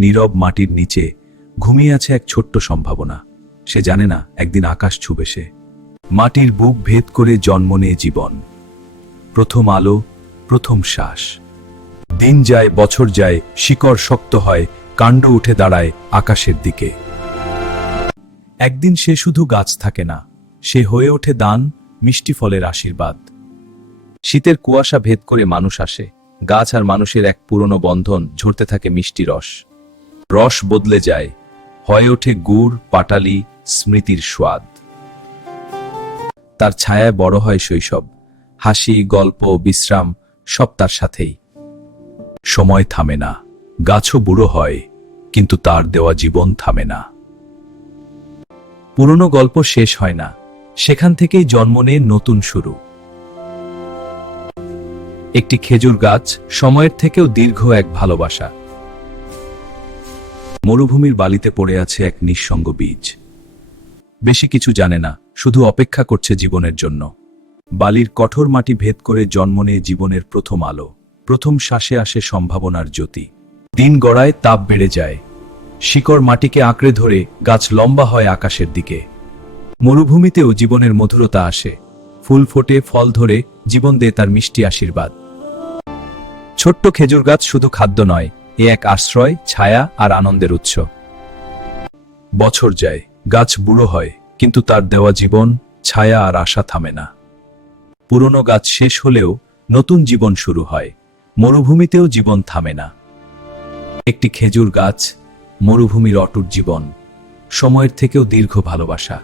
নীরব মাটির নিচে ঘুমিয়ে আছে এক ছোট্ট সম্ভাবনা। সে জানে না একদিন আকাশ ছুবে সে। মাটির বুক ভেদ করে জন্ম নিয়ে জীবন। প্রথম আলো, প্রথম শ্বাস। দিন যায়, বছর যায়, শিকড় শক্ত হয়, কাণ্ড উঠে দাঁড়ায় আকাশের দিকে। একদিন সে শুধু গাছ থাকে না, সে হয়ে ওঠে দান, মিষ্টি ফলের আশীর্বাদ। শীতের কুয়াশা ভেদ করে মানুষ আসে। গাছ আর মানুষের এক পুরনো বন্ধন, ঝরতে থাকে মিষ্টি রস। রস বদলে যায়, হয়ে ওঠে গুড়, পাটালি, স্মৃতির স্বাদ। তার ছায়ায় বড় হয় শৈশব, হাসি, গল্প, বিশ্রাম সব তার সাথেই। সময় থামে না, গাছও বুড়ো হয়, কিন্তু তার দেওয়া জীবন থামে না। পুরনো গল্প শেষ হয় না, সেখান থেকেই জন্ম নেয় নতুন শুরু। একটি খেজুর গাছ, সময়ের থেকেও দীর্ঘ এক ভালোবাসা। মরুভূমির বালিতে পড়ে আছে এক নিঃসঙ্গ বীজ। বেশি কিছু জানে না, শুধু অপেক্ষা করছে জীবনের জন্য। বালির কঠোর মাটি ভেদ করে জন্ম নেয় জীবনের প্রথম আলো। প্রথম শ্বাসে আসে সম্ভাবনার জ্যোতি। দিন গড়ায়, তাপ বেড়ে যায়, শিকড় মাটিকে আঁকড়ে ধরে গাছ লম্বা হয় আকাশের দিকে। মরুভূমিতেও জীবনের মধুরতা আসে, ফুল ফোটে, ফল ধরে, জীবন দেয় তার মিষ্টি আশীর্বাদ। ছোট্ট খেজুর গাছ শুধু খাদ্য নয়, এ এক আশ্রয়, ছায়া আর আনন্দের উৎস। বছর যায়, গাছ বুড়ো হয়, কিন্তু তার দেওয়া জীবন, ছায়া আর আশা থামে না। পুরনো গাছ শেষ হলেও নতুন জীবন শুরু হয়। মরুভূমিতেও জীবন থামে না। একটি খেজুর গাছ, মরুভূমির অটুট জীবন, সময়ের থেকেও দীর্ঘ ভালোবাসা।